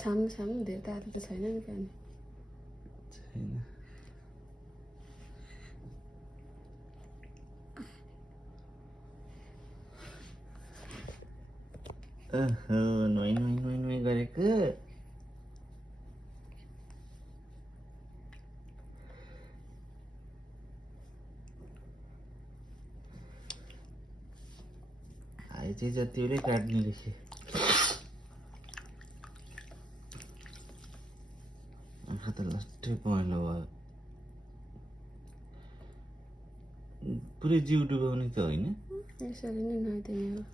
छाम्नु छाम्नु धेरै तातो त छैन नि पानी छैन नुहाई नुहाई नुहाई नुहाई गरेको भाइ चाहिँ जति बेलै काट्ने रहेछ आँखा त लट्ठै पहेँलो भयो पुरै जिउ डुबाउने त होइन यसरी नै नुहाइदिने हो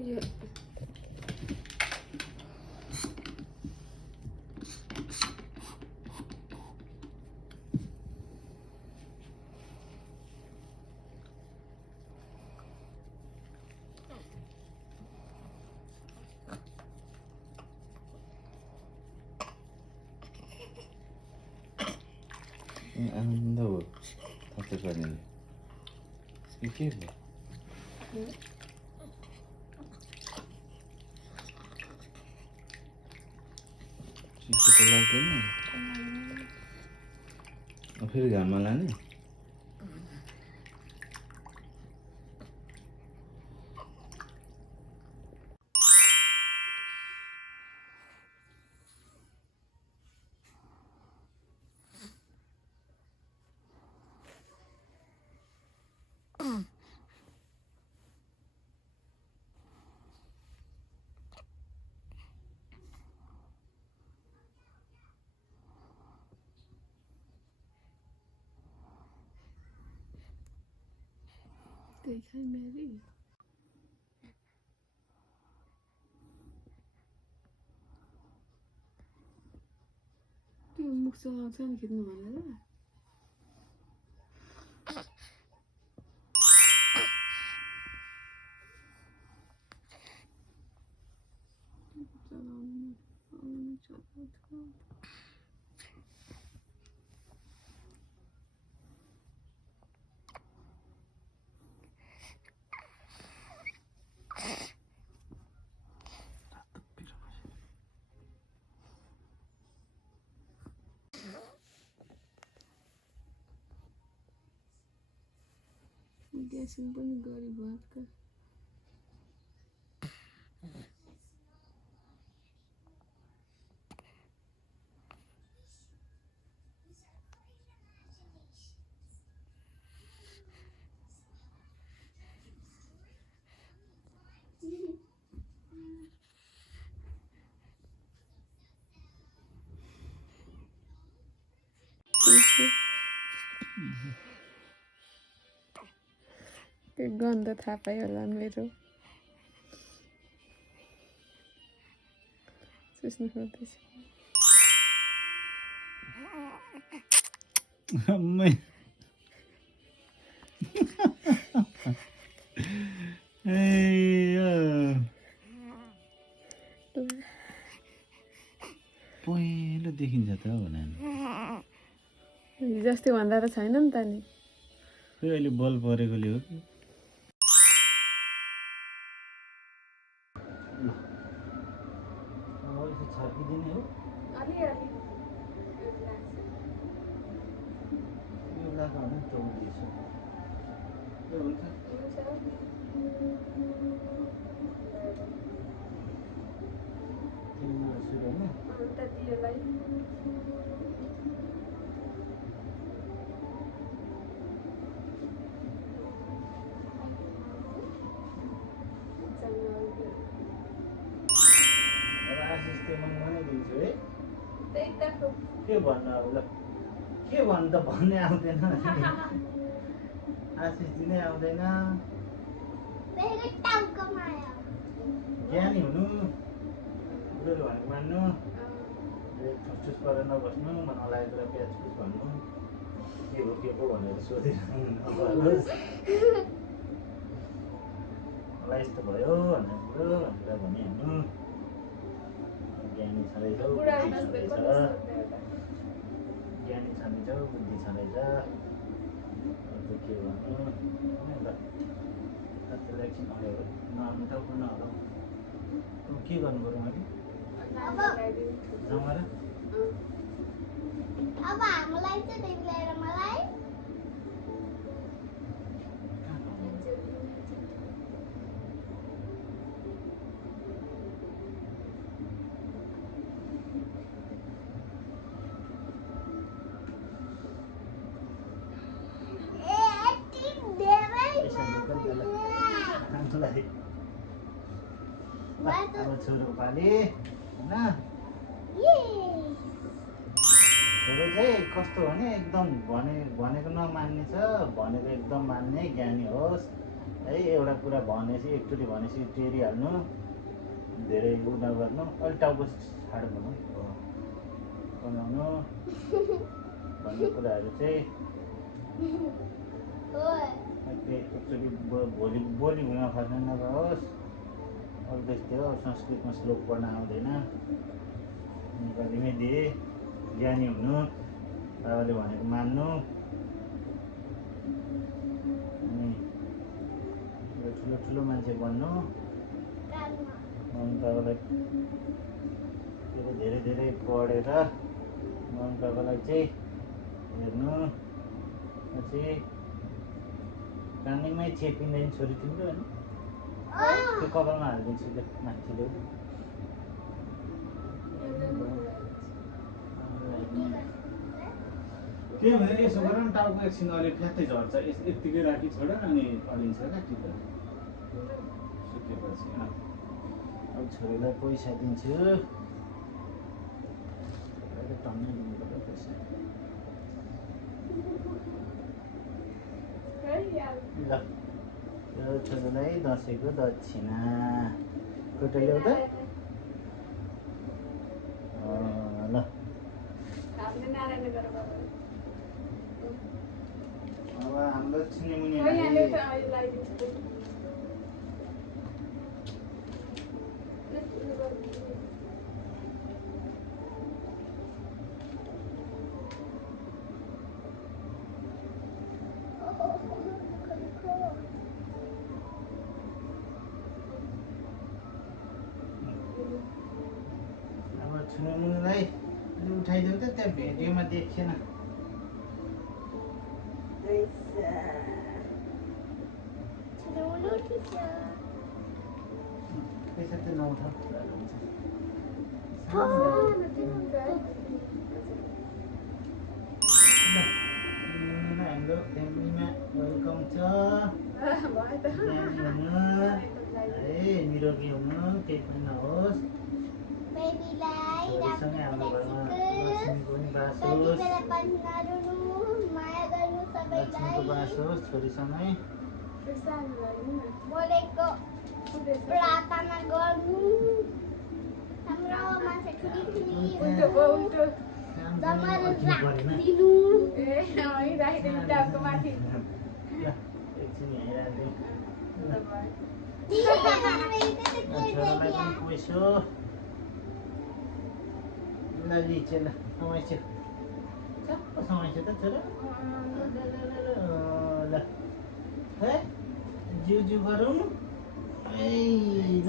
यो आनन्द हो तातो पानीले के भयो चिसो त लाग्दैन फेरि घाममा लाने देखा मेरी त्यो मुख चलाउँछ नि खिच्नु भनेर ग्यासिङ पनि गरी भयो त्यो गन्ध थाहा पायो होला मेरो चुस्नु खोज्दैछ अम्मै पहिलो देखिन्छ त हो नानी जस्तै भन्दा त छैन नि त नि खै अहिले बल परेकोले हो कि ल अब यसो छर्किदिने हो अलिअलि यो लाको भने चौबिस के हुन्छ तिम्रो सुरु होइन त्यतिलाई अब आशिष त्यो मङमानै दिन्छु है त्यही त के भन्नु अब ल के भन्नु त भन्नै आउँदैन आशिष दिनै आउँदैन ज्ञानी हुनु बुढोले भनेको मान्नु ठुसठुस गरेर नबस्नु मलाई लागेको कुरा प्याज खुस भन्नु के हो भनेर सोधिरहनु नपरोस् मलाई यस्तो भयो भनेर बुढो भनेर भनिहाल्नु ज्ञानी छँदैछ ज्ञानी छँदैछ बुद्धि छँदैछ के भन्नु ल त्यसलाई एकछिन अगाडि नटाउको नहराउ के गर्नु पऱ्यो मैले जमाएर अब हामीलाई चाहिँ तिमी ल्याएर मलाई अब छोरोको पालि होइन छोरो चाहिँ कस्तो भने एकदम भनेको नमान्ने छ भनेको एकदम मान्ने ज्ञानी होस् है एउटा कुरा भनेपछि एकचोटि भनेपछि टेरिहाल्नु धेरै उ नगर्नु अलिक टाउको छाड गर्नु बनाउनु भन्ने कुराहरू चाहिँ एकचोटि बोली भुइँमा खस्न नगओस् अरू त्यस्तै हो संस्कृतमा श्लोक पढ्न आउँदैन नेपालीमै दिए ज्ञानी हुनु बाबाले भनेको मान्नु अनि ठुलो ठुलो मान्छे बन्नु मम्मी बाबालाई धेरै धेरै पढेर मम्मी बाबालाई चाहिँ हेर्नु पछि कानीमै चेपिँदैन छोरी तिम्रो होइन त्यो कपालमा हालिदिन्छु त्यो माथिलो के भने यसो गर न टाउको एकछिन अहिले फ्यात्तै झर्छ यत्तिकै राखी छोड अनि अलिन्छ क्या टिप्दा सुकेपछि अब छोरीलाई पैसा दिन्छु टन्नै दिनु पर्यो पैसा ल यो छोरीलाई दसैँको दक्षिणा कोटा ल्याउ त ल अब हाम्रो छिमेमुनि अब छिमेमुनिलाई उठाइदेऊ त त्यहाँ भिडियोमा देख्छेन पैसा चाहिँ नउठाउ हाम्रो फ्यामिलीमा वेलकम छ है निरोगी हुनु केही पनि नहोस् छोरीसँगै हाम्रो घरमा लक्ष्मीको पनि बास होस् लक्ष्मीको बास होस् छोरीसँगै बोलेको प्रार्थना गर्नु हाम्रो मान्छे ठुली राखिदिनु एकछिन छोरालाई पनि पैसो ल समाइछ त छोरा ल ल है जिउ गरौँ ए ल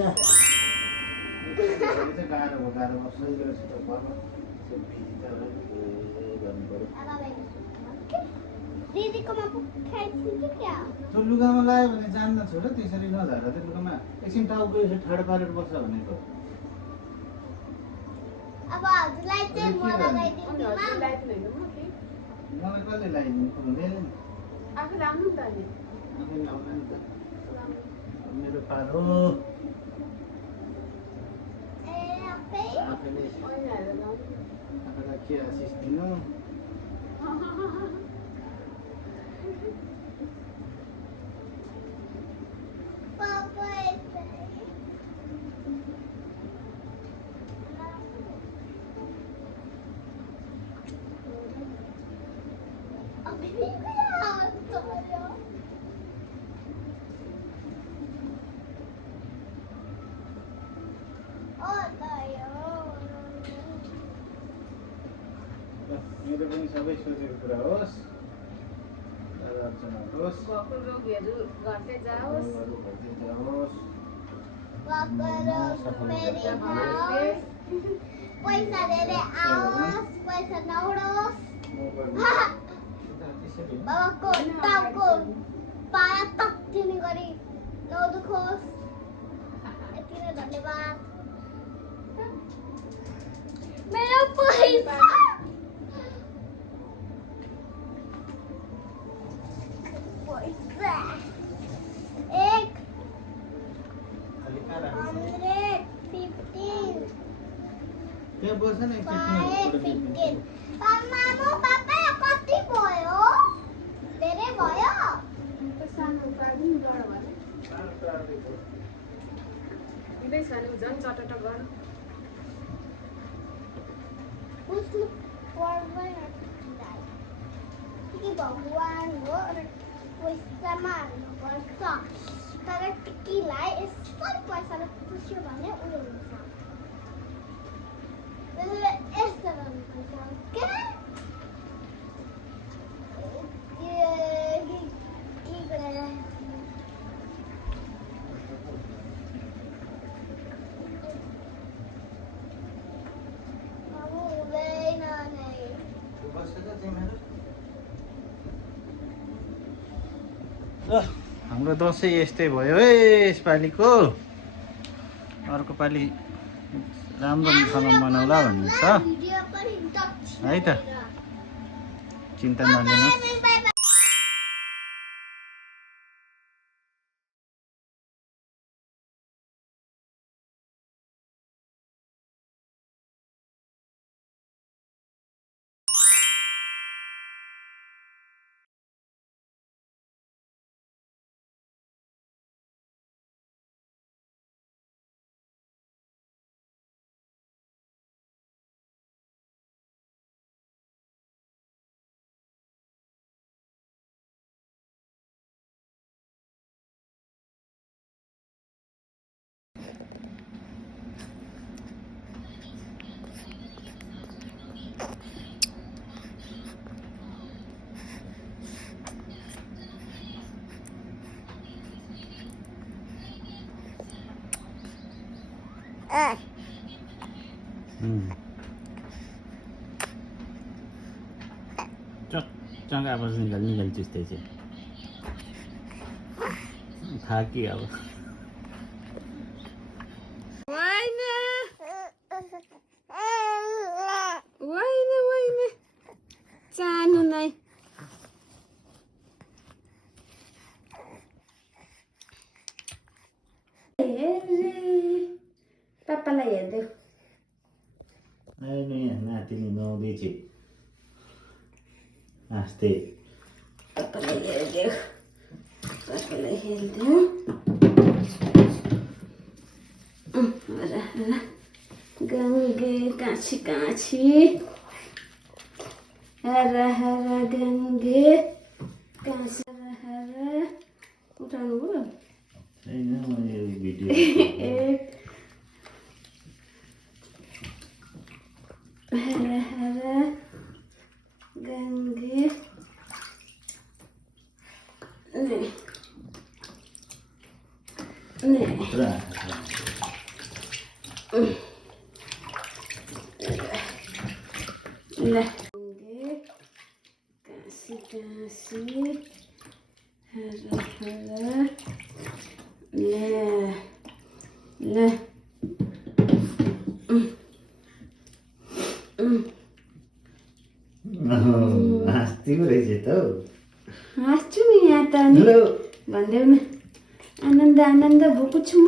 चाहिँ गाह्रो भयो सजिलो छिटो पर्नु बिजी त गर्नु पऱ्यो दिदीकोमा खाइदिन्छु क्या त्यो लुगामा लगायो भने जान्न छोड त्यसरी नझार त्यो लुगामा एकछिन टाउको यसो ठाडो पारेर बस्छ भनेको अब हजुरलाई चाहिँ म लगाइदिन्छु हजुरलाई पनि होइन म के मलाई कसले लगाइदिनु हुँदैन नि आफू लाउनु नि त अनि आफै लाउला नि त मेरो पालो ए आफै आफैले ऐनाहरू लाउनु आफैलाई के आशिष दिनु पापा अभी भी याद आया मेरो पनि सबै सोचेको कुरा होस् होस् भक्कु रोगीहरू घट्दै जाओस् पैसा धेरै आओस् पैसा नउडोस् बाबाको टाउको पारा तक्तिने गरी नदुखोस् यति नै धन्यवाद मेरो पैसा एक 115 त्यहाँ बस्छ न एकचोटि मामु पापा कति भयो धेरै भयो सानो पार्दिनु डर भने हुँदैछ नि झन् चटट गर बुझ्नु पर्दैन कि भगवान हो पैसामा हाल्नुपर्छ तर टिकीलाई यसरी पैसाले पुस्यो भने उयो हुन्छ त्यसले यस्तो गर्नुपर्छ के गरेर हुँदैन नै हाम्रो दसैँ यस्तै भयो है यसपालिको अर्को पालि राम्रोसँग मनाउला भन्ने छ है त चिन्ता नलिनुहोस् चक्क अब निकाल त्यस्तै चाहिँ थाकी अब सानो नै पापालाई हेर्दै नातिले नुहाउँदैछ आस्ते पापालाई हेर्दै पापालाई हेर्दै गङ्गे काँची काँची हरा हरा गङ्गे काँची हरा उठाउनु भयो छैन यो भिडियो हरा हरा गङ्गे Nej. पुरा Lah. Kasih. Hara. Lah. Lah. हाँस्ती पो रहेछ त हौ हाँस्छु नि यहाँ त अनि लु भनिदेऊ न आनन्द आनन्द भएको छु म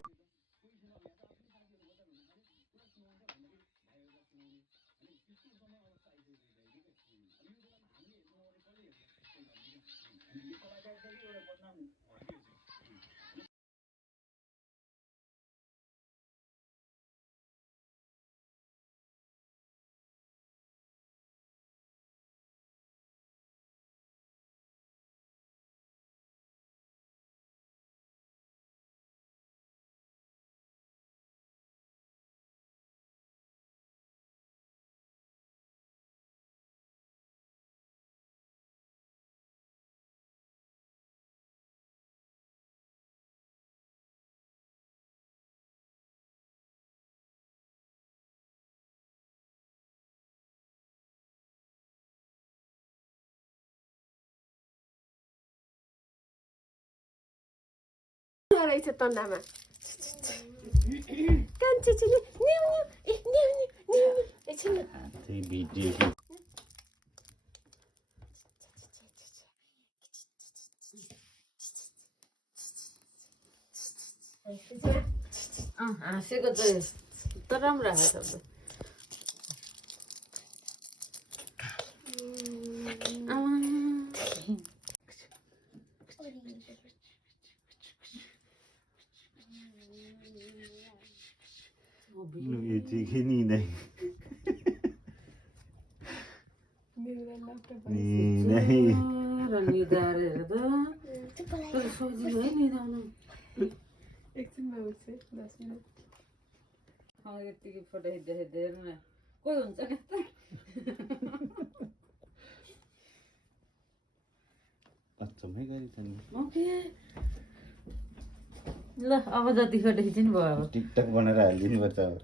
रहेछ तन्दामा कान्छी चाहिँ न्यु न्यु ए न्यु न्यु न्यु न्यु एकछिन त्यही भिडियो हाँसेको चाहिँ त राम्रो आएछ यतिकै निँदै निँदै र निधाएर हेर त सजिलो है निधाउनु एकछिनमा उठ्छु 10 मिनट यतिकै फोटो हेर्दा हेर्नु न कोही हुन्छ नि त अचम्मै गरी त नि ओके ल अब जति फोटो खिच्नु भयो अब टिकटक बनाएर हालिदिनु पर्छ अब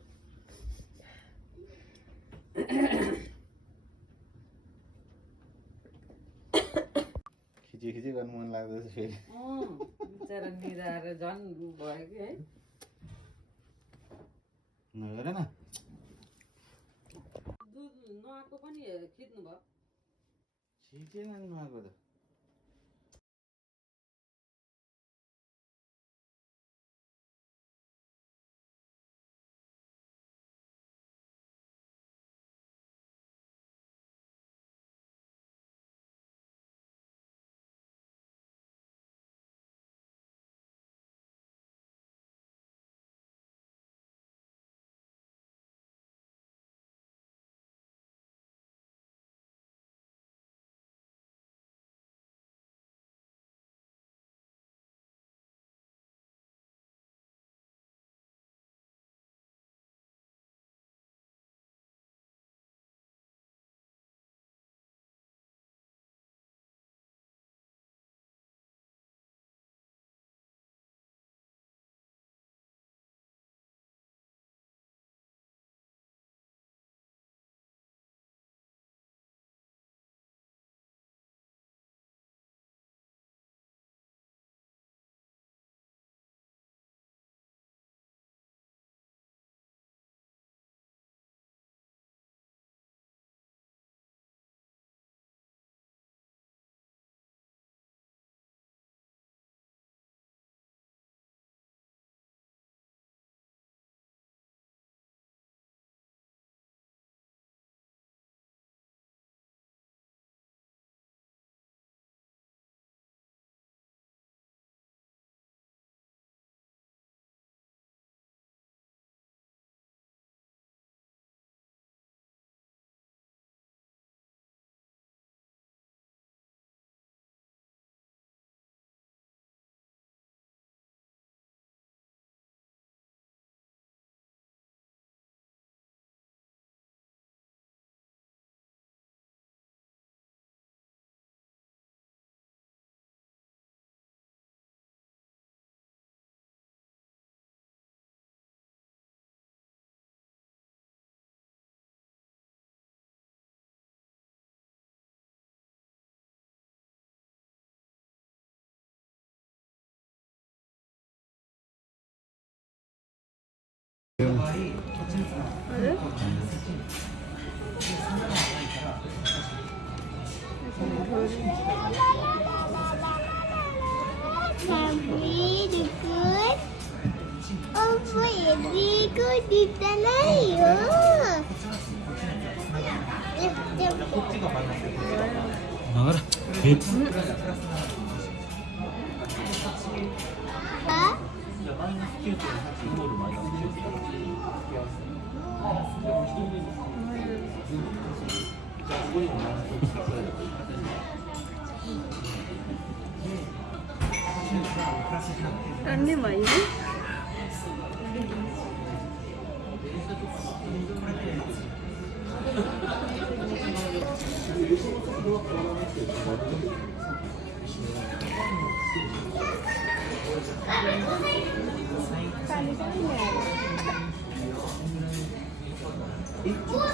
खिची गर्नु मन लाग्दैछ फेरि बिचरा निधाएर झन् भयो कि है नगर न दुध नआएको पनि खिच्नु भयो खिचेन नि नआएको त 이때는 나가라. अन्य भयो Ủa,